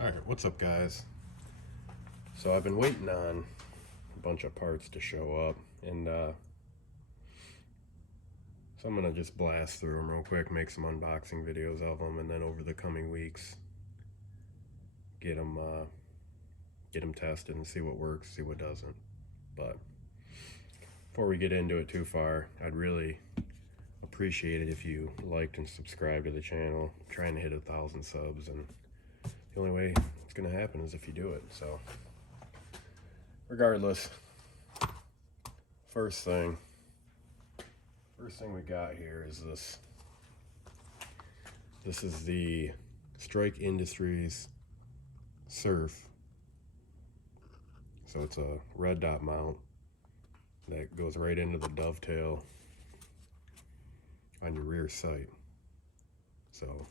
Alright, what's up guys? So I've been waiting on a bunch of parts to show up, and so I'm gonna just blast through them real quick, make some unboxing videos of them, and then over the coming weeks get them tested and see what works, see what doesn't. But before we get into it too far, I'd really appreciate it if you liked and subscribed to the channel. I'm trying to hit 1,000 subs, and the only way it's gonna happen is if you do it. So regardless, first thing we got here is this. This is the Strike Industries Surf. So it's a red dot mount that goes right into the dovetail on your rear sight. So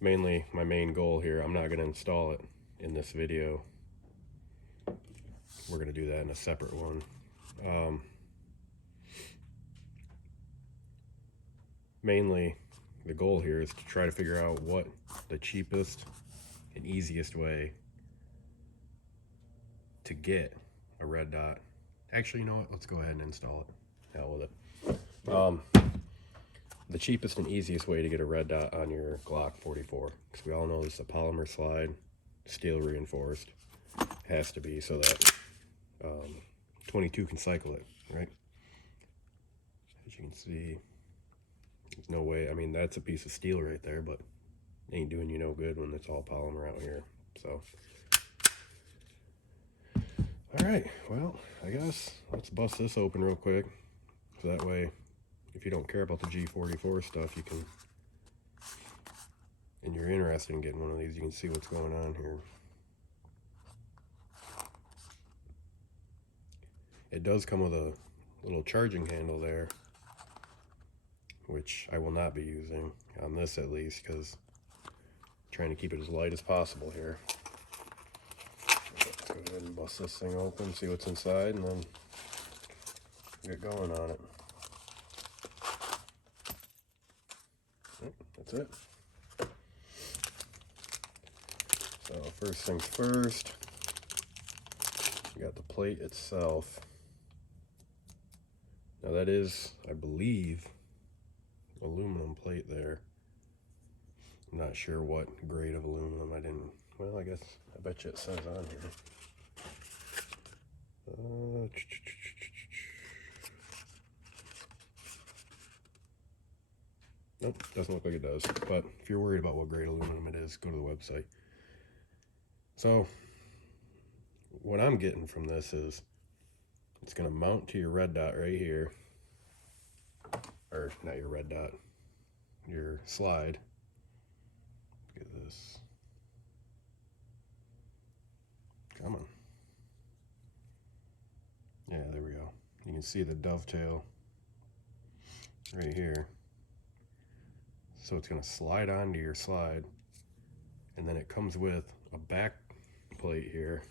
mainly my main goal here, I'm not going to install it in this video. We're going to do that in a separate one. Mainly the goal here is to try to figure out what the cheapest and easiest way to get a red dot. Actually, you know what? Let's go ahead and install it. Hell with it. The cheapest and easiest way to get a red dot on your Glock 44, because we all know this is a polymer slide, steel reinforced. It has to be so that 22 can cycle it, right? As you can see, there's no way. I mean, that's a piece of steel right there, but it ain't doing you no good when it's all polymer out here. So all right, well, I guess let's bust this open real quick, so that way if you don't care about the G44 stuff, you can, and you're interested in getting one of these, you can see what's going on here. It does come with a little charging handle there, which I will not be using on this, at least, because I'm trying to keep it as light as possible here. Let's go ahead and bust this thing open, see what's inside, and then get going on it. That's it. So first things first, we got the plate itself. Now that is, I believe, aluminum plate there. I'm not sure what grade of aluminum. Well, I guess, I bet you it says on here. Nope, doesn't look like it does. But if you're worried about what grade aluminum it is, go to the website. So what I'm getting from this is it's going to mount to your red dot right here. Or not your red dot, your slide. Look at this. Come on. Yeah, there we go. You can see the dovetail right here. So it's going to slide onto your slide, and then it comes with a back plate here.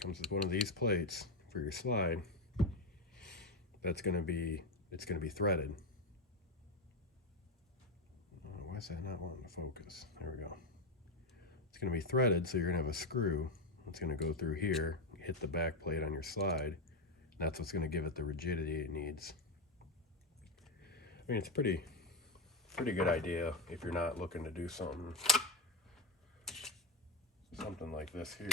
Comes with one of these plates for your slide. That's going to be, it's going to be threaded. Why is that not wanting to focus? There we go. It's going to be threaded, so you're going to have a screw that's going to go through here, hit the back plate on your slide. That's what's going to give it the rigidity it needs. I mean, it's pretty good idea if you're not looking to do something like this here,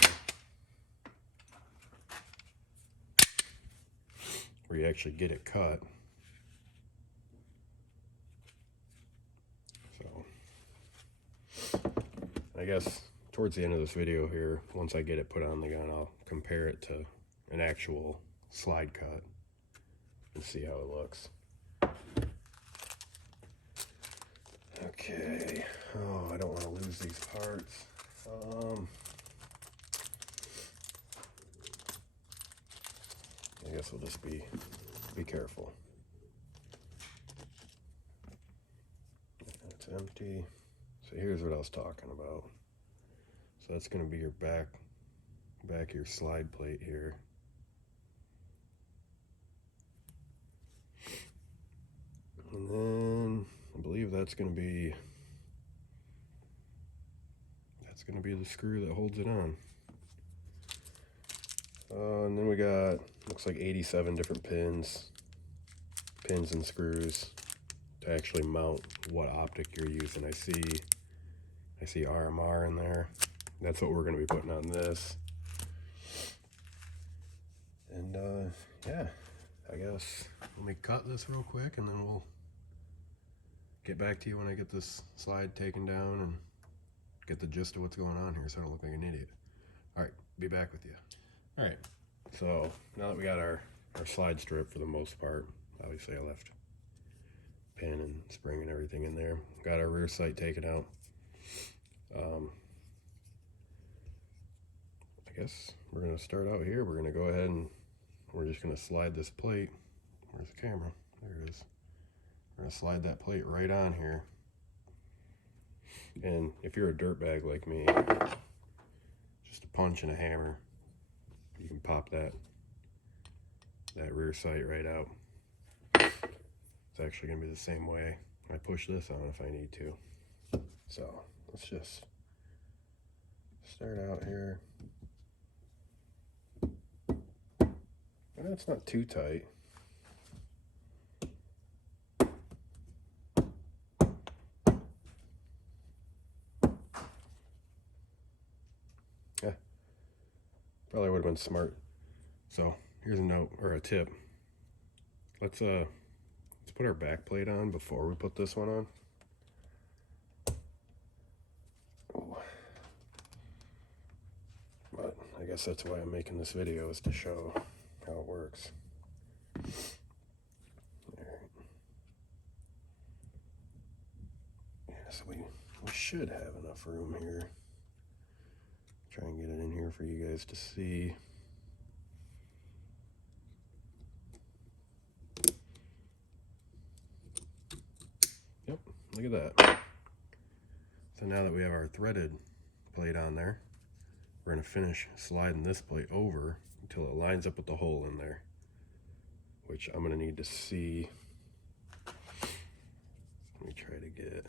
where you actually get it cut. So I guess towards the end of this video here, once I get it put on the gun, I'll compare it to an actual slide cut and see how it looks. Okay. Oh, I don't want to lose these parts. I guess we'll just be careful. It's empty. So here's what I was talking about. So that's going to be your back of your slide plate here. And then I believe that's going to be going to be the screw that holds it on. And then we got, looks like 87 different pins and screws to actually mount what optic you're using. I see RMR in there. That's what we're going to be putting on this. And yeah, I guess let me cut this real quick and then we'll get back to you when I get this slide taken down and get the gist of what's going on here so I don't look like an idiot. Alright, be back with you. Alright, so now that we got our slide strip for the most part, obviously I left pin and spring and everything in there. Got our rear sight taken out. I guess we're going to start out here. We're going to go ahead and we're just going to slide this plate. Where's the camera? There it is. We're going to slide that plate right on here. And if you're a dirtbag like me, just a punch and a hammer, you can pop that rear sight right out. It's actually going to be the same way I push this on if I need to. So let's just start out here. And it's not too tight. Yeah, probably would have been smart. So here's a note or a tip. Let's put our back plate on before we put this one on. Oh. But I guess that's why I'm making this video, is to show how it works. Alright. Yeah, so we should have enough room here. Try and get it in here for you guys to see. Yep, look at that. So now that we have our threaded plate on there, we're going to finish sliding this plate over until it lines up with the hole in there, which I'm going to need to see. Let me try to get it.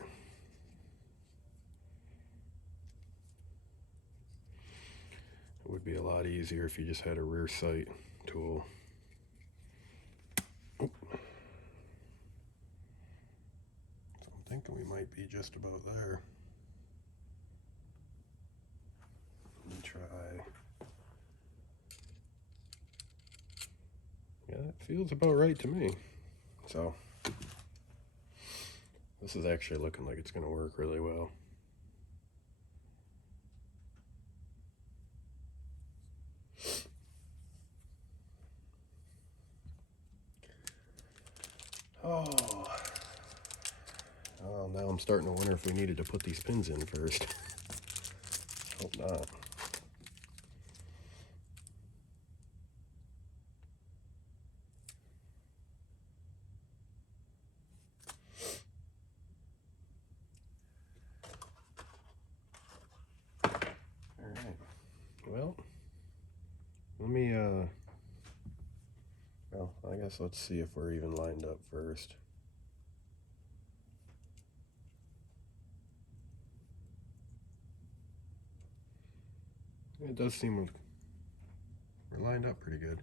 It would be a lot easier if you just had a rear sight tool. Oh. So I'm thinking we might be just about there. Let me try. Yeah, it feels about right to me. So this is actually looking like it's going to work really well. Oh, now I'm starting to wonder if we needed to put these pins in first. Hope not. Alright. Well, let me, well, I guess let's see if we're even lined up first. It does seem we're lined up pretty good.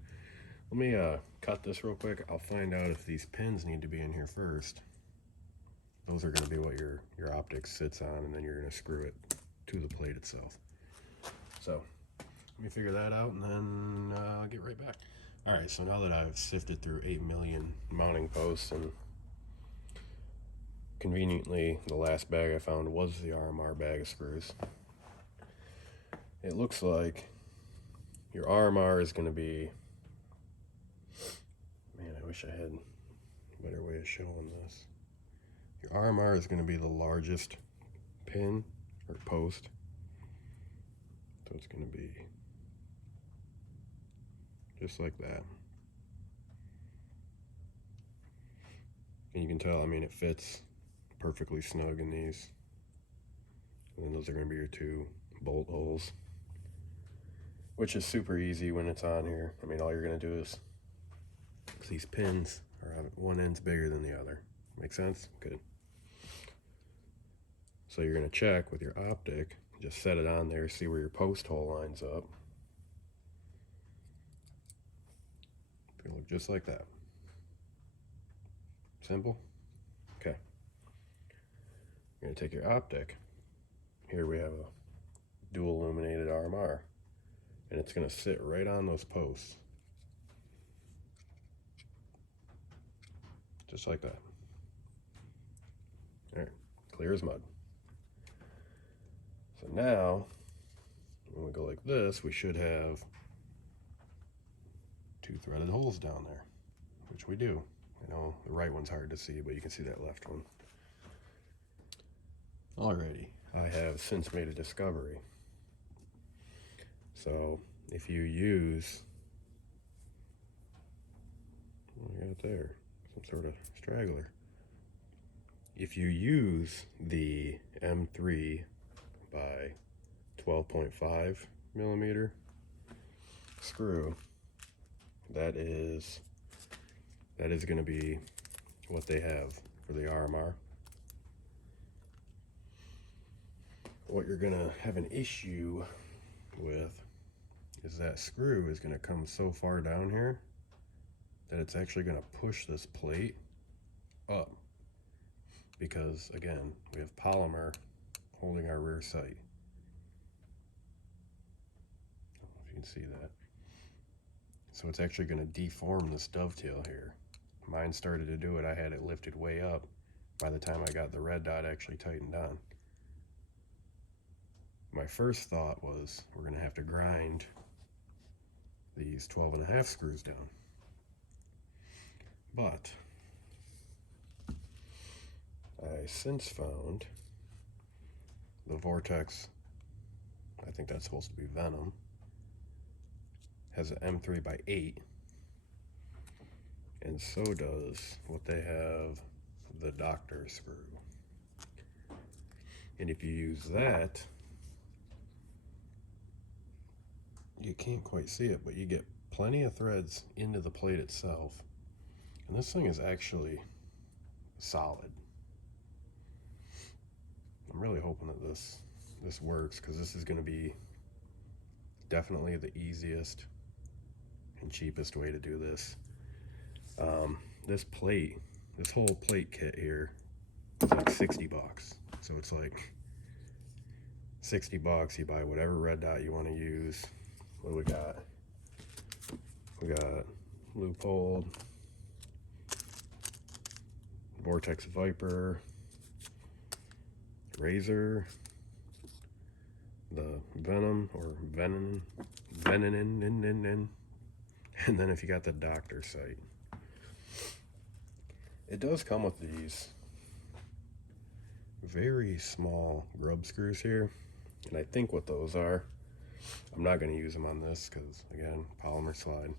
Let me cut this real quick. I'll find out if these pins need to be in here first. Those are going to be what your optic sits on, and then you're going to screw it to the plate itself. So let me figure that out, and then I'll get right back. All right, so now that I've sifted through 8 million mounting posts, and conveniently the last bag I found was the RMR bag of screws, it looks like your RMR is going to be, man, I wish I had a better way of showing this. Your RMR is going to be the largest pin or post. So it's going to be just like that. And you can tell, I mean, it fits perfectly snug in these. And then those are going to be your 2 bolt holes, which is super easy when it's on here. I mean, all you're going to do is, because these pins are on one end's bigger than the other. Make sense? Good. So you're going to check with your optic Just set it on there, see where your post hole lines up. It's gonna look just like that. Simple. Okay. You're gonna take your optic. Here we have a dual illuminated RMR, and it's gonna sit right on those posts. Just like that. All right, clear as mud. So now, when we go like this, we should have 2 threaded holes down there, which we do. I know the right one's hard to see, but you can see that left one. Alrighty, I have since made a discovery. So if you use, what do we got there? Some sort of straggler. If you use the M3 by 12.5 millimeter screw, that is going to be what they have for the RMR. What you're going to have an issue with is that screw is going to come so far down here that it's actually going to push this plate up, because again, we have polymer holding our rear sight. I don't know if you can see that. So it's actually going to deform this dovetail here. Mine started to do it. I had it lifted way up by the time I got the red dot actually tightened on. My first thought was we're going to have to grind these 12.5 screws down. But I since found the Vortex, I think that's supposed to be Venom, has an M3 by 8, and so does what they have, the Doctor screw. And if you use that, you can't quite see it, but you get plenty of threads into the plate itself. And this thing is actually solid. I'm really hoping that this works, because this is going to be definitely the easiest and cheapest way to do this. This plate, this whole plate kit here is like 60 bucks. So it's like 60 bucks, you buy whatever red dot you want to use. What do we got? We got Loophole, Vortex Viper, Razor, the Venom or Venom, and then if you got the Doctor sight. It does come with these very small grub screws here, and I think what those are, I'm not going to use them on this because, again, polymer slide.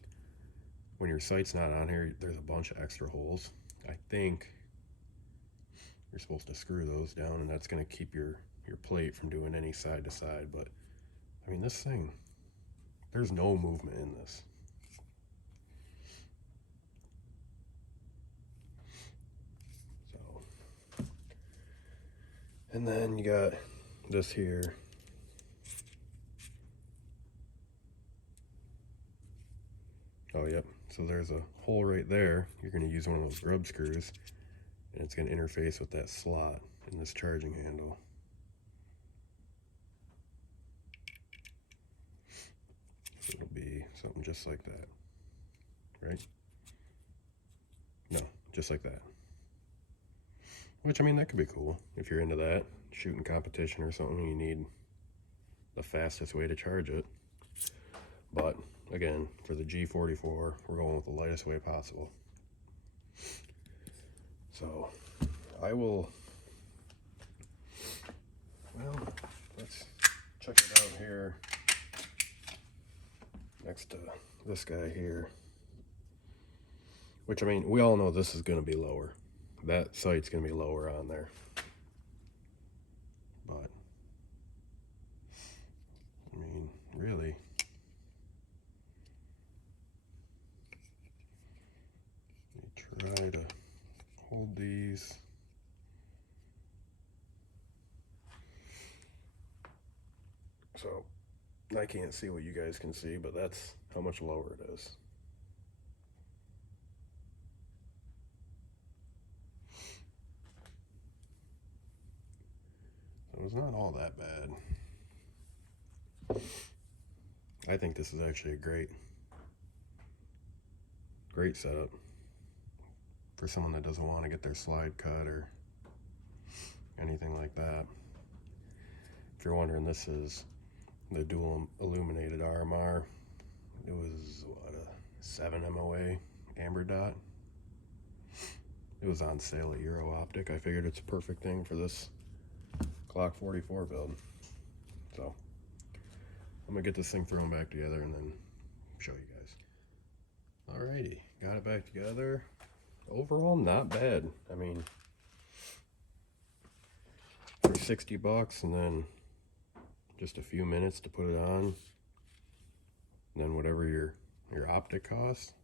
When your sight's not on here, there's a bunch of extra holes. I think you're supposed to screw those down, and that's going to keep your plate from doing any side to side. But I mean, this thing, there's no movement in this. So, and then you got this here. Oh, yep. So there's a hole right there. You're going to use one of those grub screws, and it's going to interface with that slot in this charging handle. So it'll be something just like that, right? No, just like that. Which, I mean, that could be cool if you're into that, shooting competition or something, you need the fastest way to charge it. But again, for the G44, we're going with the lightest way possible. So I will, well, let's check it out here next to this guy here. Which, I mean, we all know this is going to be lower. That sight's going to be lower on there. But, I mean, really, try to hold these. So I can't see what you guys can see, but that's how much lower it is. So it's not all that bad. I think this is actually a great setup for someone that doesn't want to get their slide cut or anything like that. If you're wondering, this is the dual illuminated RMR. It was what, a 7 MOA amber dot. It was on sale at Euro Optic. I figured it's a perfect thing for this Glock 44 build. So I'm gonna get this thing thrown back together and then show you guys. Alrighty, got it back together. Overall, not bad. I mean, for 60 bucks and then just a few minutes to put it on, and then whatever your optic costs,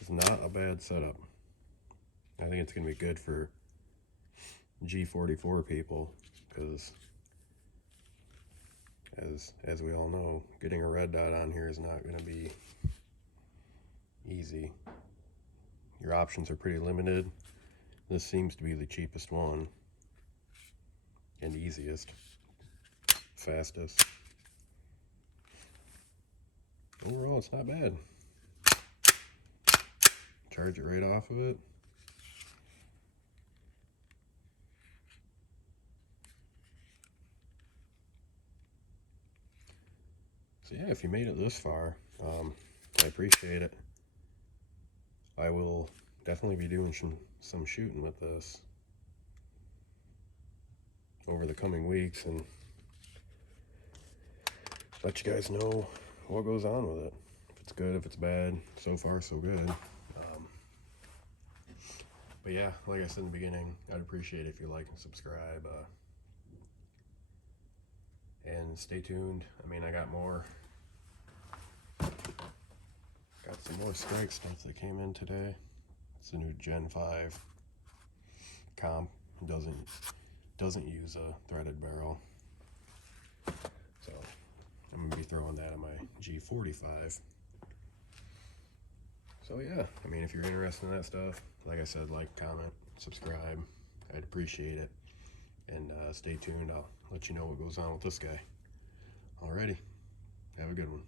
it's not a bad setup. I think it's gonna be good for g44 people, because as we all know, getting a red dot on here is not gonna be easy. Your options are pretty limited. This seems to be the cheapest one and easiest, fastest. Overall, it's not bad. Charge it right off of it. So yeah, if you made it this far, I appreciate it. I will definitely be doing some shooting with this over the coming weeks and let you guys know what goes on with it. If it's good, if it's bad. So far, so good. But yeah, like I said in the beginning, I'd appreciate it if you like and subscribe. And stay tuned. I mean, I got some more strike stuff that came in today. It's a new Gen 5 comp. It doesn't use a threaded barrel. So I'm gonna be throwing that on my G45. So yeah, I mean, if you're interested in that stuff, like I said, like, comment, subscribe. I'd appreciate it. And stay tuned. I'll let you know what goes on with this guy. Alrighty, have a good one.